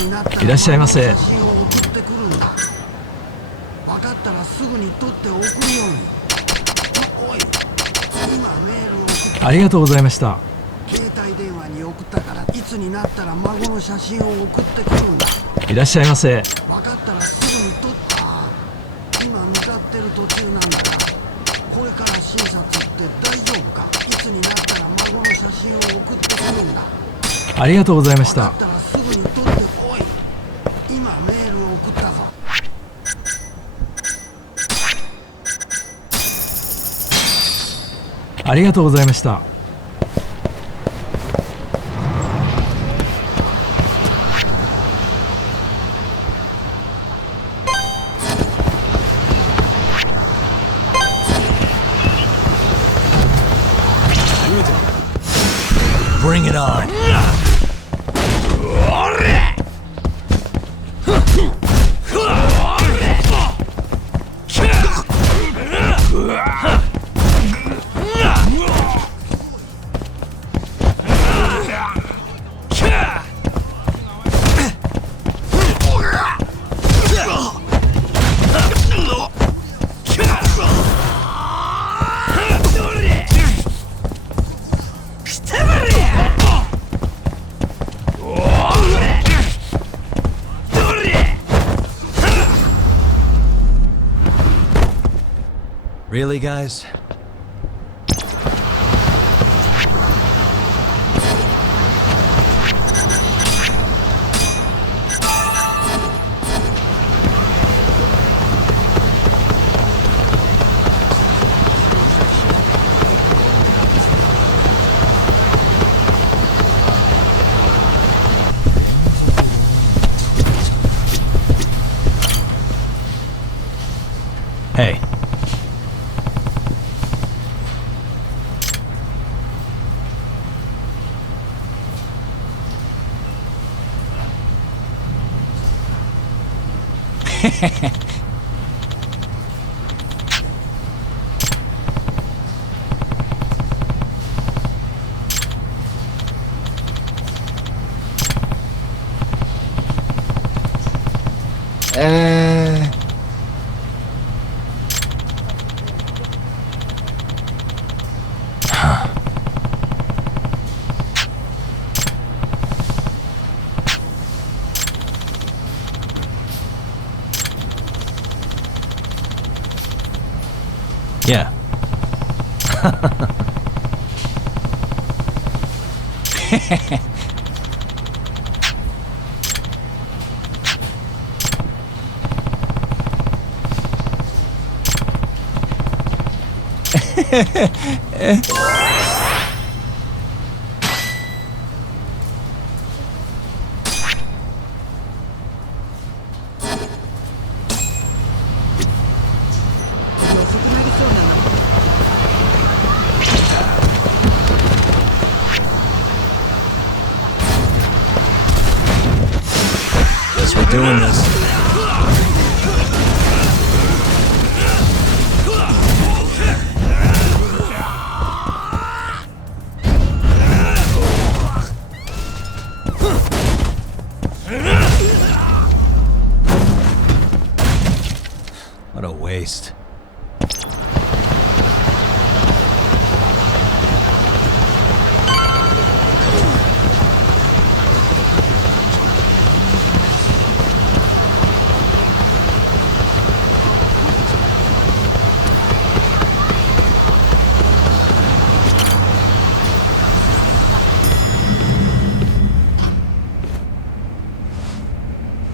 いらっしゃいませ。ありがとうございました。携帯電話に送ったからいつになったら孫の写真を送ってくるんだ。いらっしゃいませ。分かったらすぐに撮った。今向かってる途中なんだが、これから診察って大丈夫か。いつになったら孫の写真を送ってくるんだ。ありがとうございました。分かったらすぐに撮ってこい。今メールを送ったぞ。ありがとうございました。Bring it on. Really, guys? Hey. Yeah. Guess we're doing this. What a waste.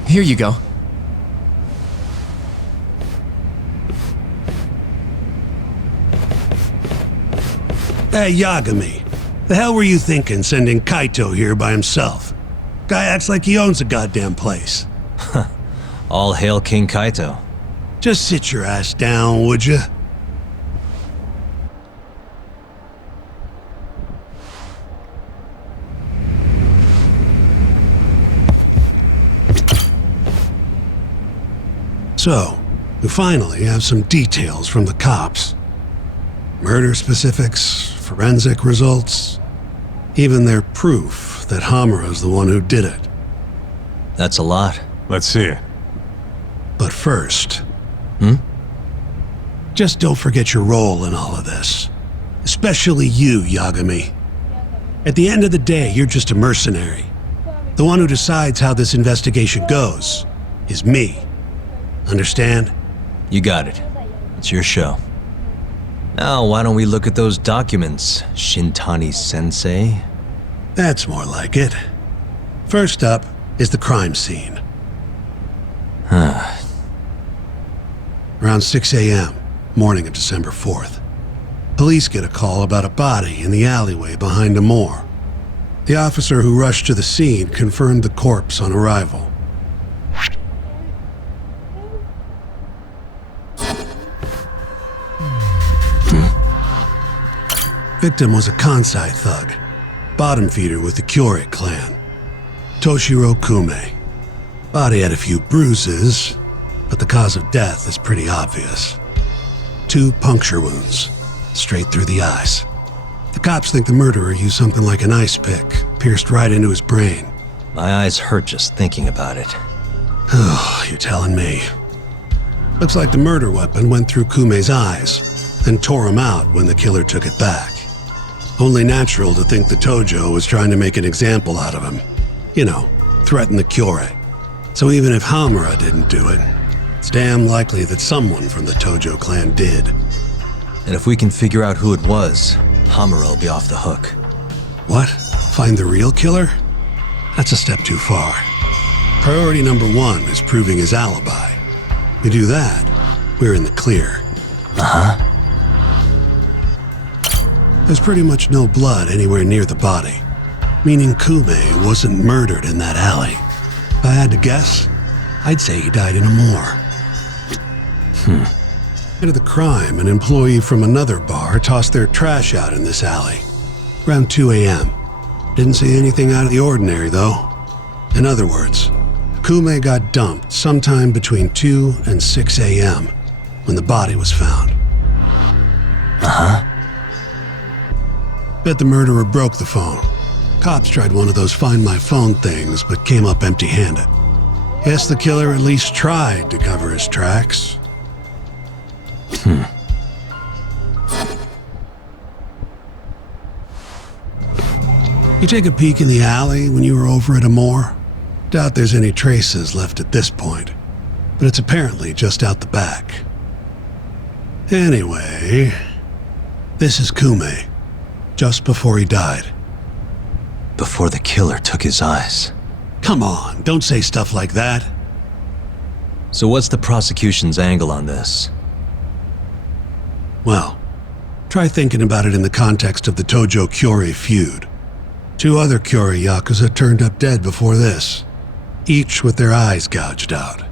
Here you go. Hey, Yagami. The hell were you thinking sending Kaito here by himself? Guy acts like he owns the goddamn place. All hail King Kaito. Just sit your ass down, would you? So, we finally have some details from the cops. Murder specifics, forensic results, even their proof that Hamura's the one who did it. That's a lot. Let's see it. But first... Hmm? Just don't forget your role in all of this. Especially you, Yagami. At the end of the day, you're just a mercenary. The one who decides how this investigation goes is me. Understand? You got it. It's your show. Now, why don't we look at those documents, Shintani-sensei? That's more like it. First up is the crime scene. Around 6 a.m., morning of December 4th. Police get a call about a body in the alleyway behind a moor. The officer who rushed to the scene confirmed the corpse on arrival. Victim was a Kansai thug, bottom feeder with the Kyorei clan, Toshiro Kume. Body had a few bruises, but the cause of death is pretty obvious. 2 puncture wounds, straight through the eyes. The cops think the murderer used something like an ice pick, pierced right into his brain. My eyes hurt just thinking about it. Oh, you're telling me. Looks like the murder weapon went through Kume's eyes, then tore him out when the killer took it back. Only natural to think the Tojo was trying to make an example out of him. You know, threaten the Kyorei. So even if Hamura didn't do it, it's damn likely that someone from the Tojo clan did. And if we can figure out who it was, Hamura will be off the hook. What? Find the real killer? That's a step too far. Priority number 1 is proving his alibi. We do that, we're in the clear. There's pretty much no blood anywhere near the body, meaning Kume wasn't murdered in that alley. If I had to guess, I'd say he died in a moor. After the crime, an employee from another bar tossed their trash out in this alley. Around 2 a.m. Didn't see anything out of the ordinary, though. In other words, Kume got dumped sometime between 2 and 6 a.m. when the body was found. Bet the murderer broke the phone. Cops tried one of those Find My Phone things, but came up empty-handed. Guess the killer at least tried to cover his tracks. You take a peek in the alley when you were over at a moor? Doubt there's any traces left at this point, but it's apparently just out the back. Anyway, this is Kume, just before he died. Before the killer took his eyes. Come on, don't say stuff like that. So what's the prosecution's angle on this? Well, try thinking about it in the context of the Tojo Kyorei feud. 2 other Kyorei Yakuza turned up dead before this, each with their eyes gouged out.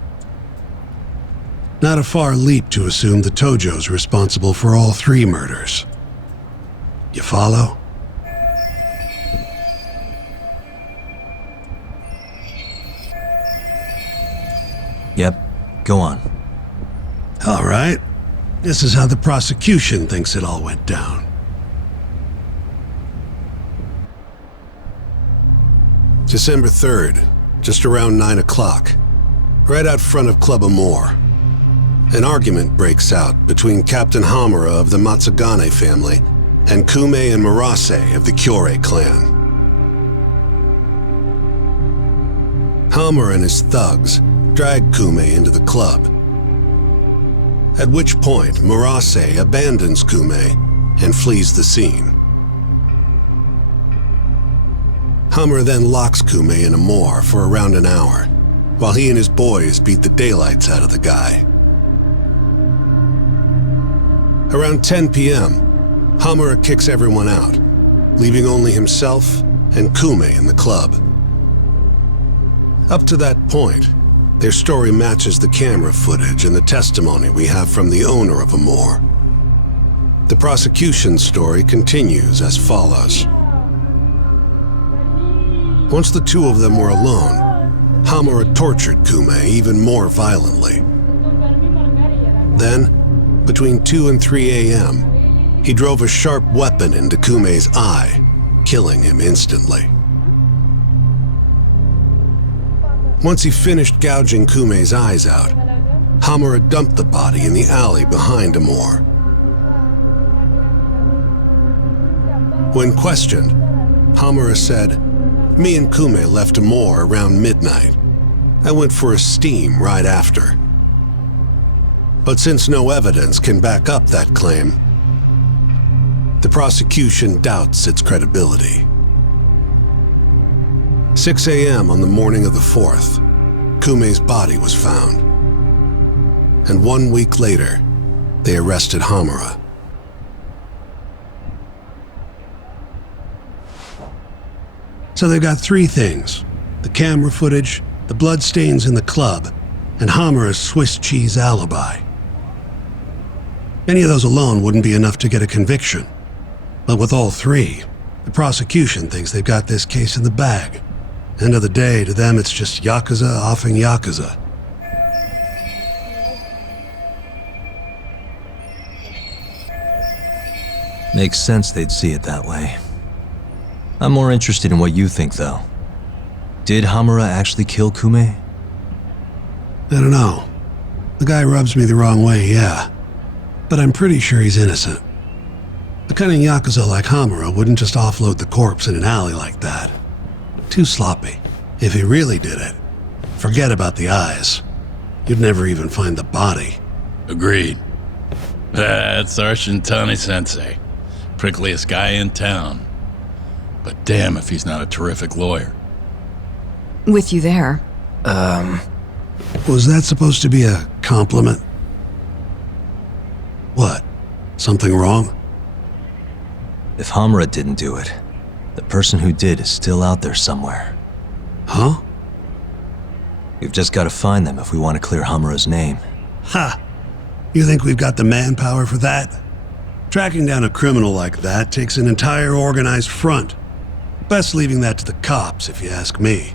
Not a far leap to assume the Tojo's responsible for all 3 murders. You follow? Yep, go on. All right. This is how the prosecution thinks it all went down. December 3rd, just around 9 o'clock, right out front of Club Amore. An argument breaks out between Captain Hamura of the Matsugane family and Kume and Murase of the Kyorei clan. Hamura and his thugs drag Kume into the club, at which point Murase abandons Kume and flees the scene. Hamura then locks Kume in a moor for around an hour, while he and his boys beat the daylights out of the guy. Around 10 p.m., Hamura kicks everyone out, leaving only himself and Kume in the club. Up to that point, their story matches the camera footage and the testimony we have from the owner of Amore. The prosecution's story continues as follows. Once the 2 of them were alone, Hamura tortured Kume even more violently. Then, between 2 and 3 a.m., he drove a sharp weapon into Kume's eye, killing him instantly. Once he finished gouging Kume's eyes out, Hamura dumped the body in the alley behind Amor. When questioned, Hamura said, "Me and Kume left Amor around midnight. I went for a steam right after." But since no evidence can back up that claim, the prosecution doubts its credibility. 6 a.m. on the morning of the 4th, Kume's body was found. And 1 week later, they arrested Hamura. So they've got three things: the camera footage, the bloodstains in the club, and Hamura's Swiss cheese alibi. Any of those alone wouldn't be enough to get a conviction. But with all three, the prosecution thinks they've got this case in the bag. End of the day, to them it's just Yakuza offing Yakuza. Makes sense they'd see it that way. I'm more interested in what you think, though. Did Hamura actually kill Kume? I don't know. The guy rubs me the wrong way, yeah. But I'm pretty sure he's innocent. A cunning Yakuza like Hamura wouldn't just offload the corpse in an alley like that. Too sloppy. If he really did it, forget about the eyes. You'd never even find the body. Agreed. That's our Shintani-sensei. Prickliest guy in town. But damn if he's not a terrific lawyer. With you there. Was that supposed to be a compliment? What? Something wrong? If Hamura didn't do it, the person who did is still out there somewhere. Huh? We've just got to find them if we want to clear Hamura's name. Ha! You think we've got the manpower for that? Tracking down a criminal like that takes an entire organized front. Best leaving that to the cops, if you ask me.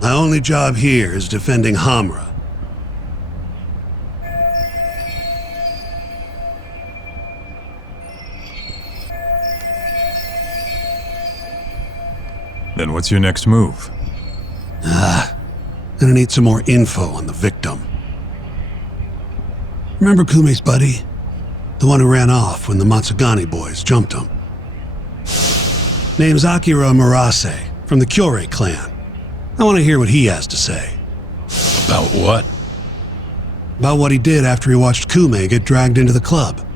My only job here is defending Hamura. Then what's your next move? Gonna need some more info on the victim. Remember Kume's buddy? The one who ran off when the Matsugani boys jumped him. Name's Akira Murase, from the Kyorei clan. I want to hear what he has to say. About what? About what he did after he watched Kume get dragged into the club.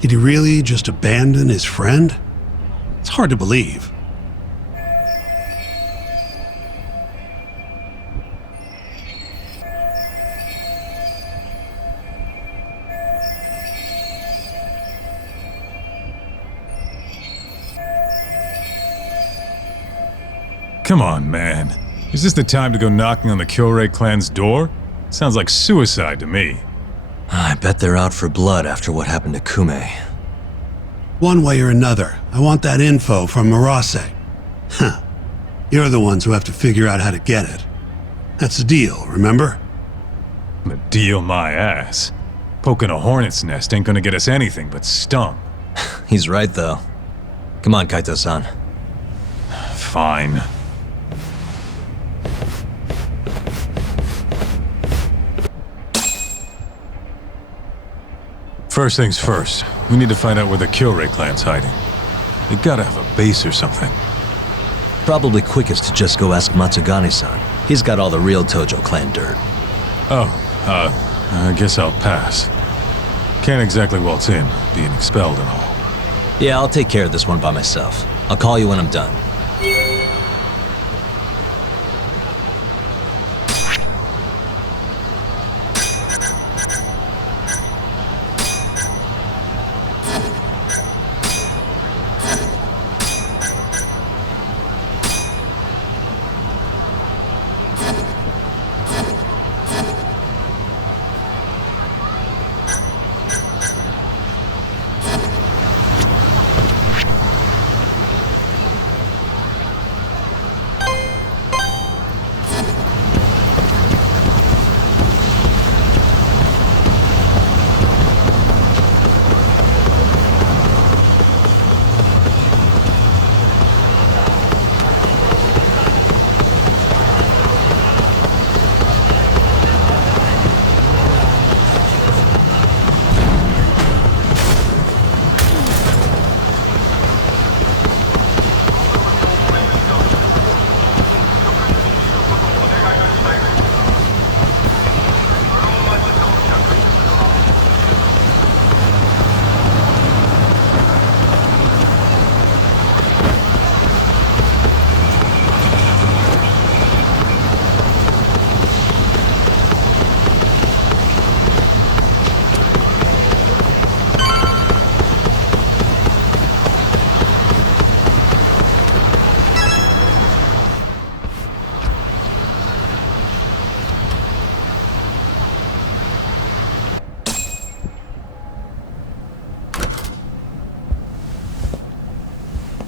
Did he really just abandon his friend? It's hard to believe. Come on, man. Is this the time to go knocking on the Kyorei clan's door? Sounds like suicide to me. I bet they're out for blood after what happened to Kume. One way or another, I want that info from Murase. Huh. You're the ones who have to figure out how to get it. That's the deal, remember? The deal my ass. Poking a hornet's nest ain't gonna get us anything but stung. He's right, though. Come on, Kaito-san. Fine. First things first, we need to find out where the Kyorei clan's hiding. They gotta have a base or something. Probably quickest to just go ask Matsugani-san. He's got all the real Tojo clan dirt. I guess I'll pass. Can't exactly waltz in, being expelled and all. Yeah, I'll take care of this one by myself. I'll call you when I'm done.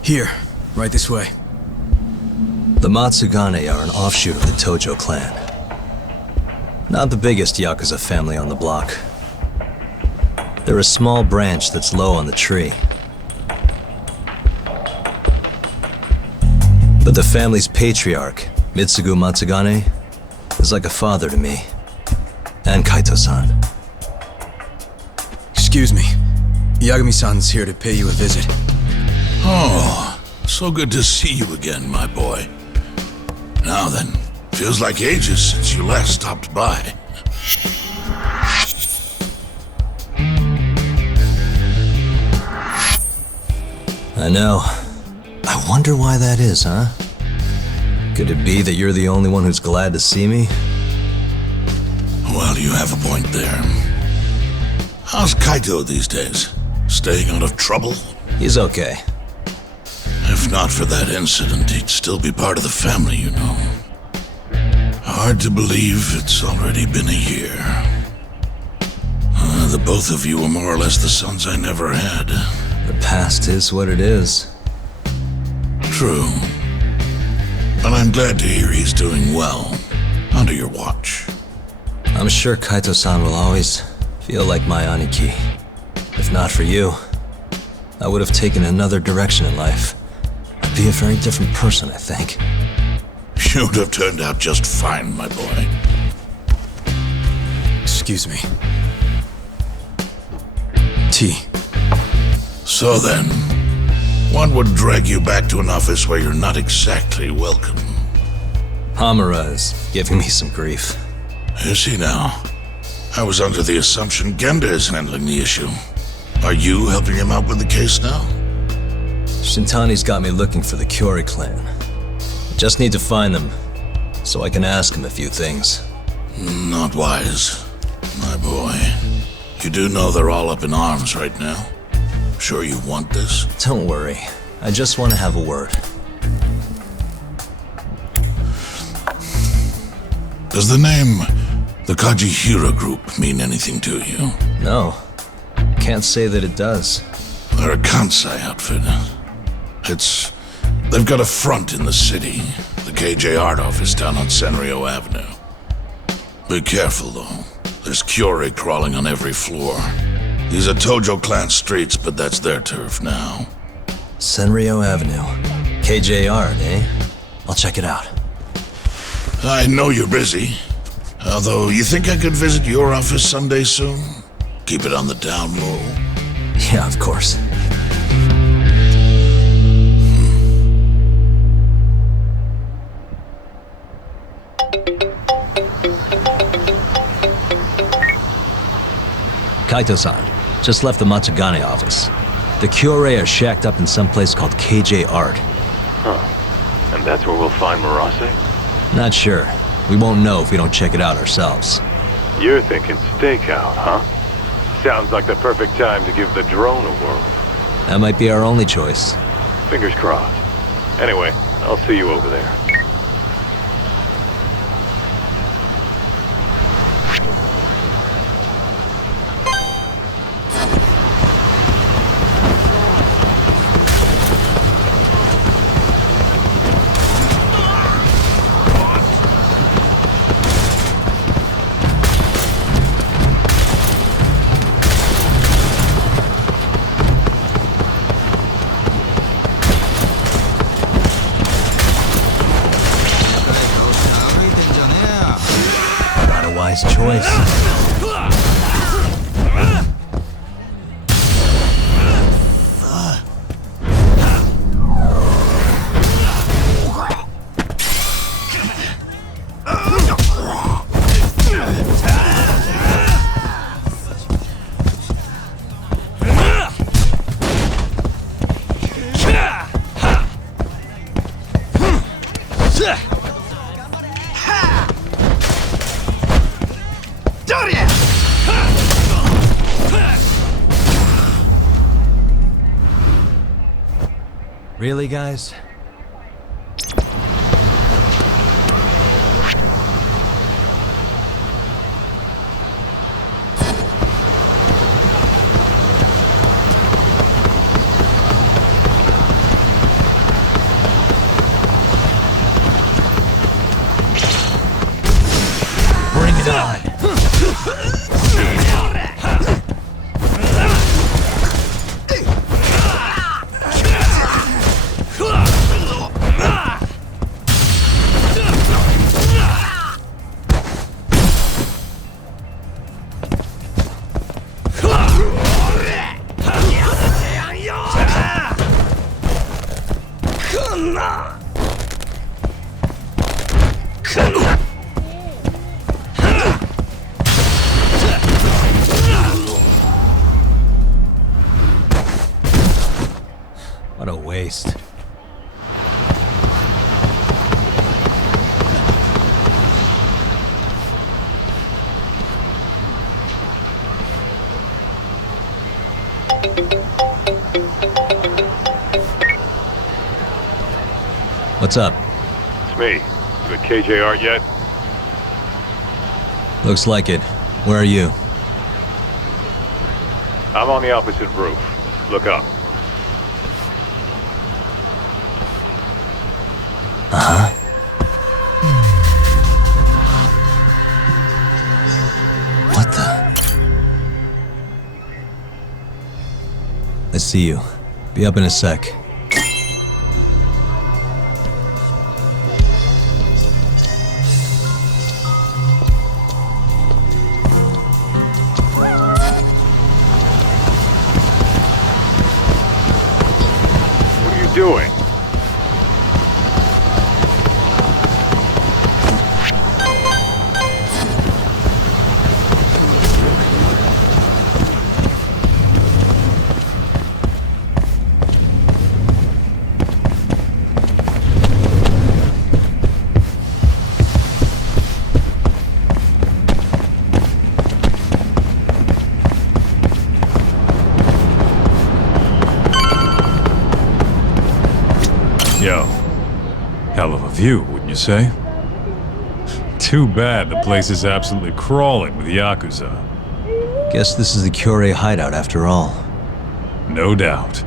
Here, right this way. The Matsugane are an offshoot of the Tojo clan. Not the biggest Yakuza family on the block. They're a small branch that's low on the tree. But the family's patriarch, Mitsugu Matsugane, is like a father to me. And Kaito-san. Excuse me. Yagami-san's here to pay you a visit. Oh, so good to see you again, my boy. Now then, feels like ages since you last stopped by. I know. I wonder why that is, huh? Could it be that you're the only one who's glad to see me? Well, you have a point there. How's Kaito these days? Staying out of trouble? He's okay. If not for that incident, he'd still be part of the family, you know. Hard to believe it's already been a year. The both of you are more or less the sons I never had. The past is what it is. True. But I'm glad to hear he's doing well, under your watch. I'm sure Kaito-san will always feel like my Aniki. If not for you, I would have taken another direction in life. I'd be a very different person, I think. You'd have turned out just fine, my boy. Excuse me. Tea. So then, what would drag you back to an office where you're not exactly welcome? Hamura is giving me some grief. Is he now? I was under the assumption Genda is handling the issue. Are you helping him out with the case now? Shintani's got me looking for the Kyori clan. I just need to find them, so I can ask him a few things. Not wise, my boy. You do know they're all up in arms right now. Sure you want this? Don't worry. I just want to have a word. Does the name the Kajihira Group mean anything to you? No. Can't say that it does. They're a Kansai outfit. They've got a front in the city. The KJ Art office down on Senryo Avenue. Be careful, though. There's Kyori crawling on every floor. These are Tojo clan streets, but that's their turf now. Senryo Avenue. KJ Art, eh? I'll check it out. I know you're busy. Although, you think I could visit your office someday soon? Keep it on the down low. Yeah, of course. Kaito-san, just left the Matsugane office. The Kyore are shacked up in some place called KJ Art. Huh. And that's where we'll find Murase? Not sure. We won't know if we don't check it out ourselves. You're thinking stakeout, huh? Sounds like the perfect time to give the drone a whirl. That might be our only choice. Fingers crossed. Anyway, I'll see you over there. Choice. Really, guys? What a waste. What's up? It's me. You at KJ Art yet? Looks like it. Where are you? I'm on the opposite roof. Look up. Uh-huh. What the? I see you. Be up in a sec. What are you doing? Yo, hell of a view, wouldn't you say? Too bad the place is absolutely crawling with Yakuza. Guess this is the Kyorei hideout after all. No doubt.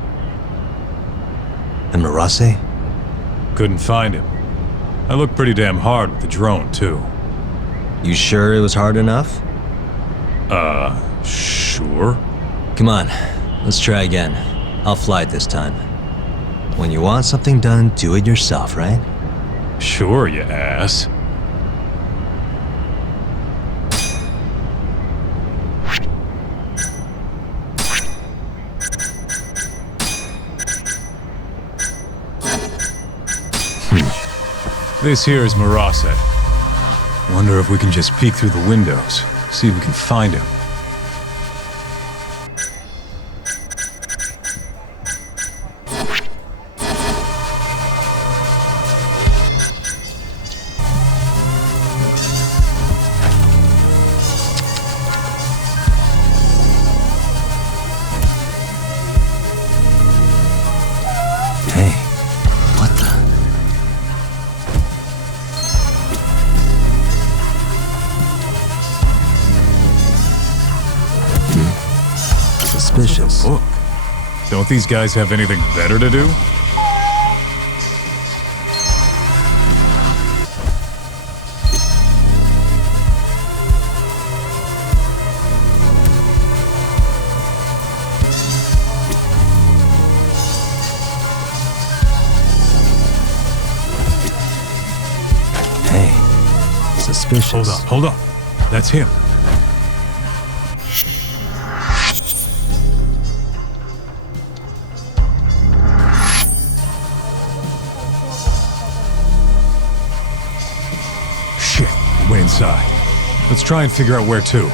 And Murase? Couldn't find him. I looked pretty damn hard with the drone, too. You sure it was hard enough? Sure. Come on, let's try again. I'll fly it this time. When you want something done, do it yourself, right? Sure, you ass. This here is Murase. Wonder if we can just peek through the windows, see if we can find him. Hey, what the? Suspicious. Look, don't these guys have anything better to do? Hey, suspicious. Hold up. That's him. Shit, he went inside. Let's try and figure out where to.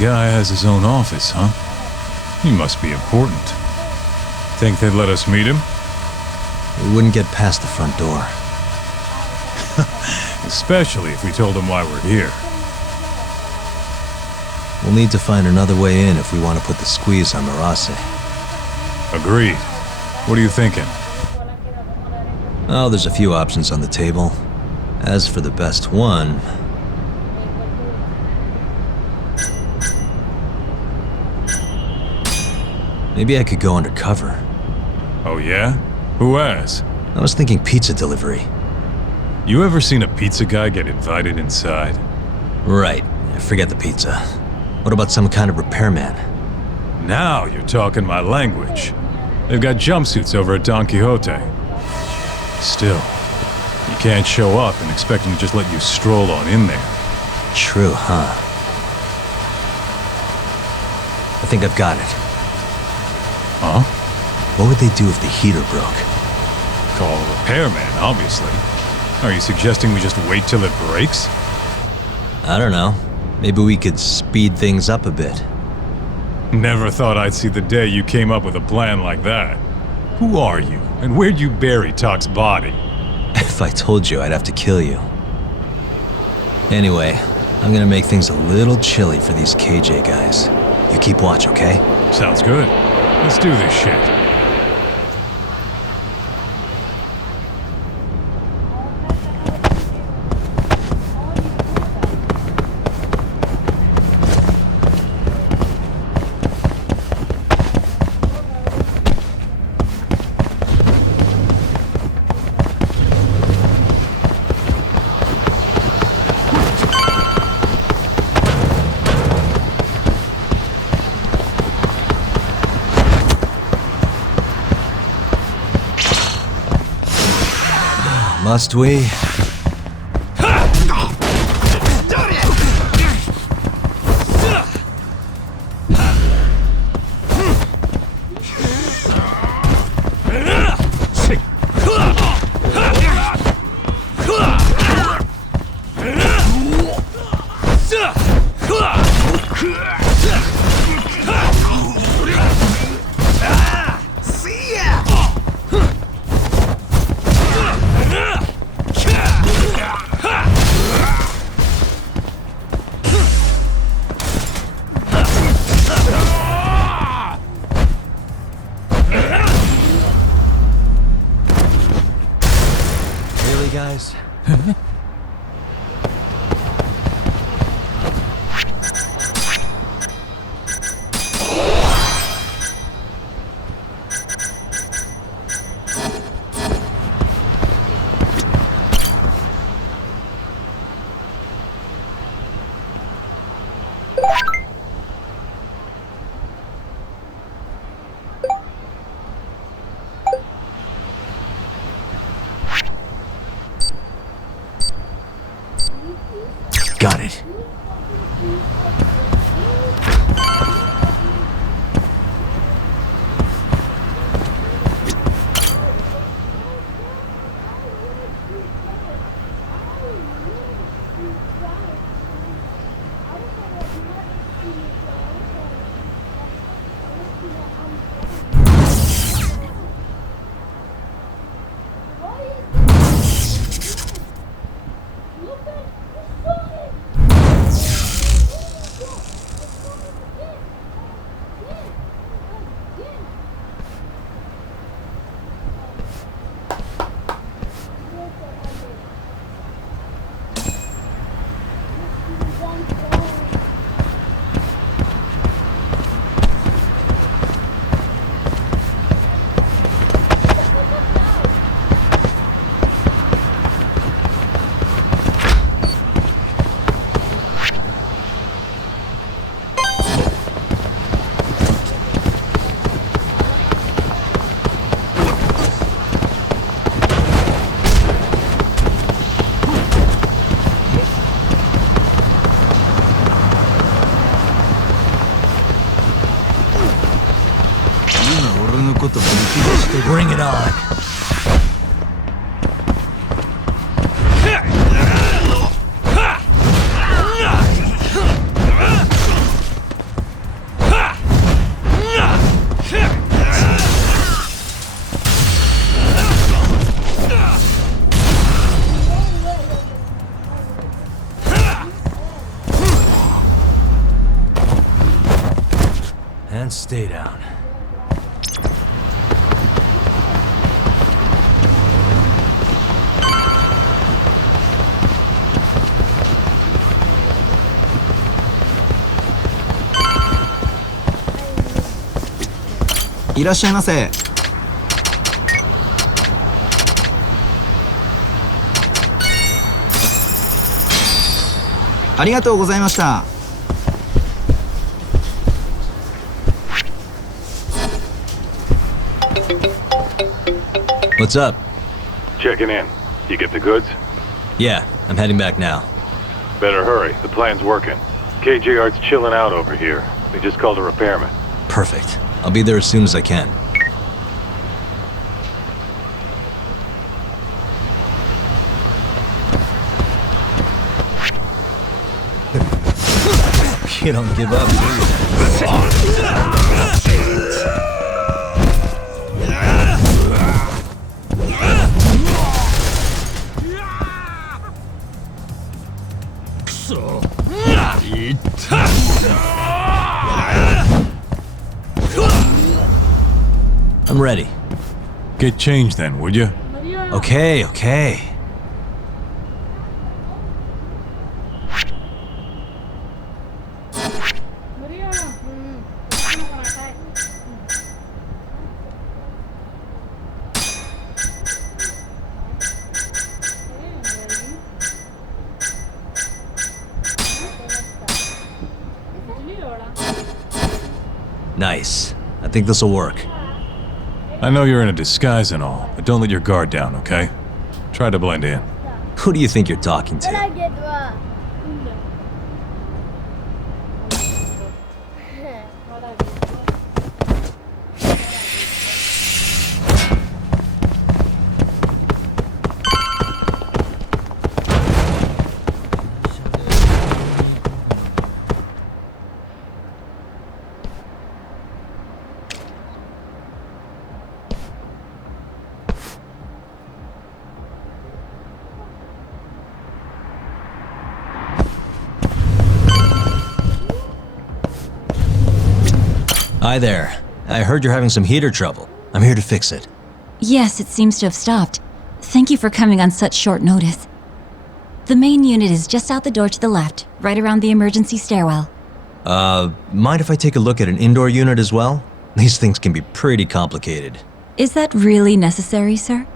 Guy has his own office, huh? He must be important. Think they'd let us meet him? We wouldn't get past the front door. Especially if we told them why we're here. We'll need to find another way in if we want to put the squeeze on Marase. Agreed. What are you thinking? Oh, there's a few options on the table. As for the best one... maybe I could go undercover. Oh yeah? Who has? I was thinking pizza delivery. You ever seen a pizza guy get invited inside? Right. Forget the pizza. What about some kind of repairman? Now you're talking my language. They've got jumpsuits over at Don Quixote. Still, you can't show up and expect them to just let you stroll on in there. True, huh? I think I've got it. Huh? What would they do if the heater broke? Call a repairman, obviously. Are you suggesting we just wait till it breaks? I don't know. Maybe we could speed things up a bit. Never thought I'd see the day you came up with a plan like that. Who are you, and where'd you bury Talk's body? If I told you, I'd have to kill you. Anyway, I'm gonna make things a little chilly for these KJ guys. You keep watch, okay? Sounds good. Let's do this shit. Must we? Guys. Got it. Bring it on. And stay down.いらっしゃいませ。ありがとうございました。What's up? Checking in. You get the goods? Yeah, I'm heading back now. Better hurry. The plan's working. KJR's chilling out over here. We just called a repairman. Perfect. I'll be there as soon as I can. You don't give up, do you? I'm ready. Get changed then, would you? Okay, okay. Nice. I think this'll work. I know you're in a disguise and all, but don't let your guard down, okay? Try to blend in. Who do you think you're talking to? Hi there. I heard you're having some heater trouble. I'm here to fix it. Yes, it seems to have stopped. Thank you for coming on such short notice. The main unit is just out the door to the left, right around the emergency stairwell. Mind if I take a look at an indoor unit as well? These things can be pretty complicated. Is that really necessary, sir?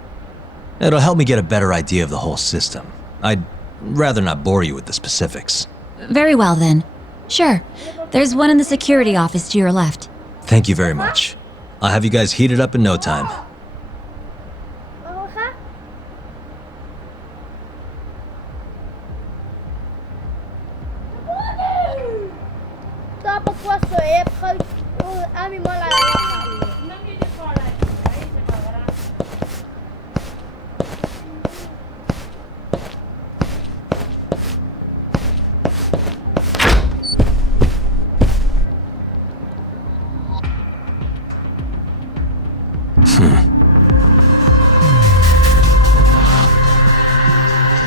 It'll help me get a better idea of the whole system. I'd rather not bore you with the specifics. Very well then. Sure. There's one in the security office to your left. Thank you very much. I'll have you guys heated up in no time.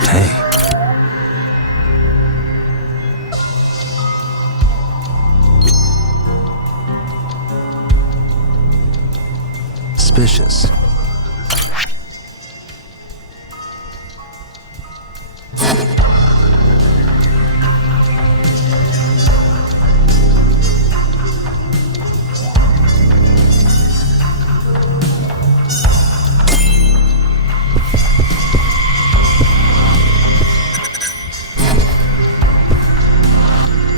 Hey. Suspicious.